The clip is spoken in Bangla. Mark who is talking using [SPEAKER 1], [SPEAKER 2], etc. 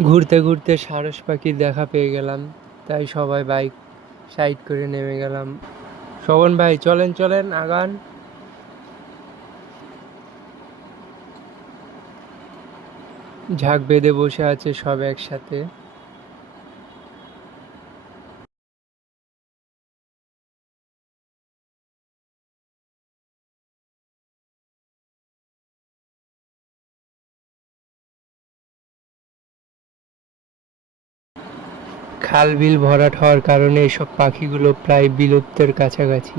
[SPEAKER 1] ঘুরতে ঘুরতে সারস পাখির দেখা পেয়ে গেলাম, তাই সবাই বাইক সাইড করে নেমে গেলাম। শোভন ভাই, চলেন চলেন, আগান। ঝাঁক বেঁধে বসে আছে সব একসাথে। খাল বিল ভরাট হওয়ার কারণে এসব পাখিগুলো প্রায় বিলুপ্তের কাছাকাছি।